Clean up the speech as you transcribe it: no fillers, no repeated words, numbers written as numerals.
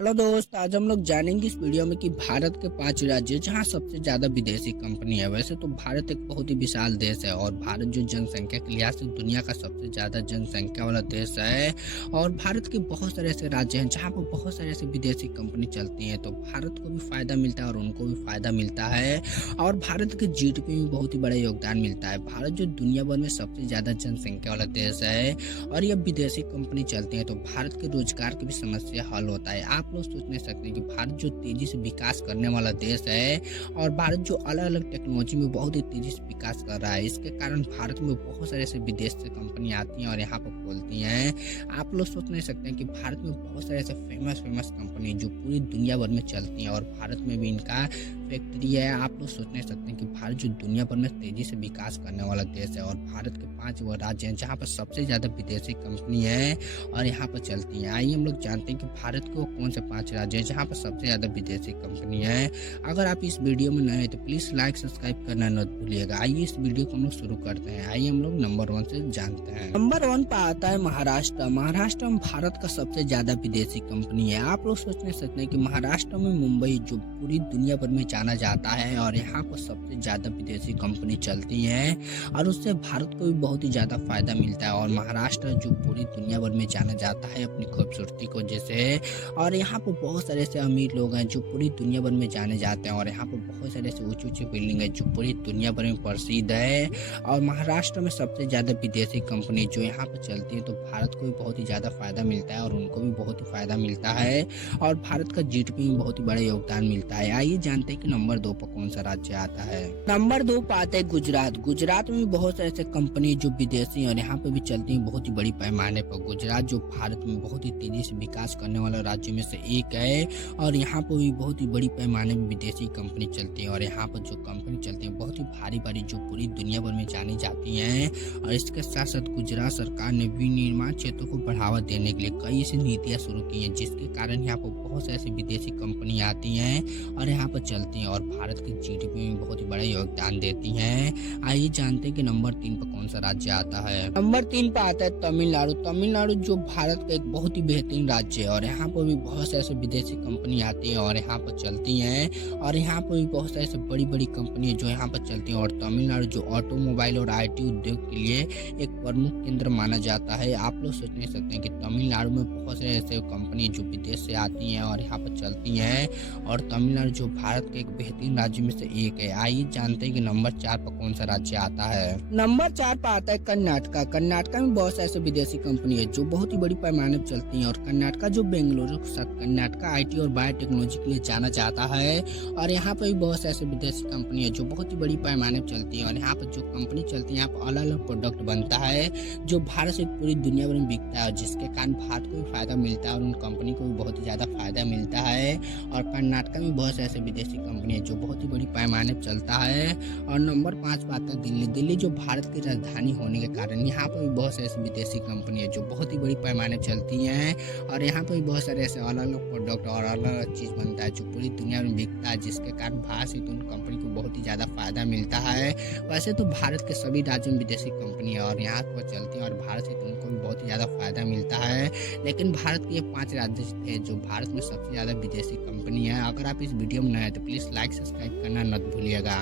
Hello दोस्त, आज हम लोग जानेंगे इस वीडियो में कि भारत के 5 राज्य जहां सबसे ज्यादा विदेशी कंपनी है। वैसे तो भारत एक बहुत ही विशाल देश है और भारत जो जनसंख्या के लिहाज से दुनिया का सबसे ज्यादा जनसंख्या वाला देश है। और भारत के बहुत सारे ऐसे राज्य हैं जहां पर बहुत सारे ऐसे विदेशी कंपनी चलती हैं, तो भारत को भी फायदा मिलता है और उनको भी फायदा मिलता है। और भारत के जीडीपी में बहुत ही बड़ा योगदान मिलता है। भारत जो दुनिया भर में सबसे ज्यादा जनसंख्या वाला देश है और ये विदेशी कंपनी चलती है, तो भारत के रोजगार की भी समस्या हल होता है। आप लोग सोच नहीं सकते हैं कि भारत जो तेजी से विकास करने वाला देश है और भारत जो अलग अलग टेक्नोलॉजी में बहुत ही तेजी से विकास कर रहा है, इसके कारण भारत में बहुत सारे ऐसे विदेश से कंपनी आती हैं और यहाँ पर खोलती हैं। आप लोग सोच नहीं सकते हैं कि भारत में बहुत सारे ऐसे फेमस कंपनी जो पूरी दुनिया भर में चलती हैं और भारत में भी इनका फैक्ट्री है। आप लोग सोच नहीं सकते हैं कि भारत जो दुनिया भर में तेजी से विकास करने वाला देश है और भारत के 5 वो राज्य हैं जहाँ पर सबसे ज्यादा विदेशी कंपनी है और यहाँ पर चलती हैं। आइए हम लोग जानते हैं कि भारत के वो कौन से 5 राज्य हैं जहाँ पर सबसे ज्यादा विदेशी कंपनी है। अगर आप इस वीडियो में नए हैं तो प्लीज लाइक सब्सक्राइब करना न भूलिएगा। आइए इस वीडियो को हम लोग शुरू करते हैं। आइए हम लोग नंबर 1 से जानते हैं। नंबर 1 पर आता है महाराष्ट्र। महाराष्ट्र में भारत का सबसे ज्यादा विदेशी कंपनी है। आप लोग सोच नहीं सकते कि महाराष्ट्र में मुंबई जो पूरी दुनिया भर में जाना जाता है और यहाँ पर सबसे ज्यादा विदेशी कंपनी चलती है और उससे भारत को भी बहुत ही ज्यादा फायदा मिलता है। और महाराष्ट्र जो पूरी दुनिया भर में जाना जाता है अपनी खूबसूरती को जैसे, और यहाँ पर बहुत सारे ऐसे अमीर लोग हैं जो पूरी दुनिया भर में जाने जाते हैं और यहाँ पर बहुत सारे ऐसे ऊंची बिल्डिंग है जो पूरी दुनिया भर में प्रसिद्ध है। और महाराष्ट्र में सबसे ज्यादा विदेशी कंपनी जो यहाँ पर चलती है, तो भारत को भी बहुत ही ज्यादा फायदा मिलता है और उनको भी बहुत ही फायदा मिलता है और भारत का जीडीपी में बहुत ही बड़ा योगदान मिलता है। आइए जानते हैं कि नंबर 2 पर कौन सा राज्य आता है। नंबर 2 पर आता है गुजरात। गुजरात में भी बहुत सारे ऐसे कंपनी जो विदेशी और यहाँ पे भी चलती है बहुत ही बड़ी पैमाने पर। गुजरात जो भारत में बहुत ही तेजी से विकास करने वाला राज्य में से एक है और यहाँ पर भी बहुत ही बड़ी पैमाने में विदेशी कंपनी चलती है और यहाँ पर जो कंपनी चलती है बहुत ही भारी जो पूरी दुनिया भर में जानी जाती है। और इसके साथ साथ गुजरात सरकार ने विनिर्माण क्षेत्रों को बढ़ावा देने के लिए कई ऐसी नीतियां शुरू की हैं, जिसके कारण यहाँ पर बहुत से ऐसी विदेशी कंपनी आती हैं और यहाँ पर चलती हैं और भारत के जीडीपी में बहुत ही बड़ा योगदान देती हैं। आइए जानते हैं कि नंबर 3 पर कौन सा राज्य आता है। नंबर 3 पर आता है तमिलनाडु। तमिलनाडु जो भारत का एक बहुत ही बेहतरीन राज्य है और यहाँ पर भी बहुत से ऐसे विदेशी कंपनी आती है और यहाँ पर चलती हैं और यहाँ पर भी बहुत से ऐसे बड़ी कंपनी जो यहाँ पर चलती हैं। और तमिलनाडु जो ऑटोमोबाइल और IT उद्योग के लिए एक प्रमुख केंद्र माना जाता है। आप लोग सोच नहीं सकते हैं कि तमिलनाडु में बहुत से ऐसे कंपनी जो विदेश से आती हैं और यहाँ पर चलती हैं और तमिलनाडु जो भारत के एक बेहतरीन राज्य में से एक है। आइए जानते हैं कि नंबर 4 पर कौन सा राज्य आता है। नंबर 4 पर आता है कर्नाटका। कर्नाटका में बहुत से ऐसे विदेशी कंपनी है जो बहुत ही बड़ी पैमाने पर चलती हैं और कर्नाटका जो बेंगलुरु के साथ कर्नाटका IT और बायोटेक्नोलॉजी के लिए जाना जाता है और यहाँ पर भी बहुत से ऐसे विदेशी कंपनी है जो बहुत ही बड़ी पैमाने पर चलती है और यहाँ पर जो कंपनी चलती है यहाँ पर अलग अलग प्रोडक्ट बनता है जो भारत से पूरी दुनिया भर में बिकता है, जिसके कारण भारत को भी फायदा मिलता है और उन कंपनी को भी बहुत ही ज्यादा फायदा मिलता है। और कर्नाटक में बहुत से ऐसे विदेशी कंपनी है जो बहुत ही बड़ी पैमाने पर चलता है। और नंबर 5 पर आता है दिल्ली। दिल्ली जो भारत की राजधानी होने के कारण यहाँ पर भी बहुत से ऐसी विदेशी कंपनी है जो बहुत ही बड़ी पैमाने पर चलती हैं और यहाँ पर भी बहुत सारे ऐसे अलग अलग प्रोडक्ट और अलग अलग चीज बनता है जो पूरी दुनिया में बिकता है, जिसके कारण भारत से उन कंपनी को बहुत ही ज्यादा फायदा मिलता है। वैसे तो भारत के सभी राज्यों में विदेशी कंपनी है और यहाँ पर चलती है और भारत से उनको भी बहुत ही ज्यादा फायदा मिलता है, लेकिन भारत के ये 5 राज्य थे जो भारत में सबसे ज्यादा विदेशी कंपनी है। अगर आप इस वीडियो में नए हैं तो प्लीज लाइक सब्सक्राइब करना मत भूलिएगा।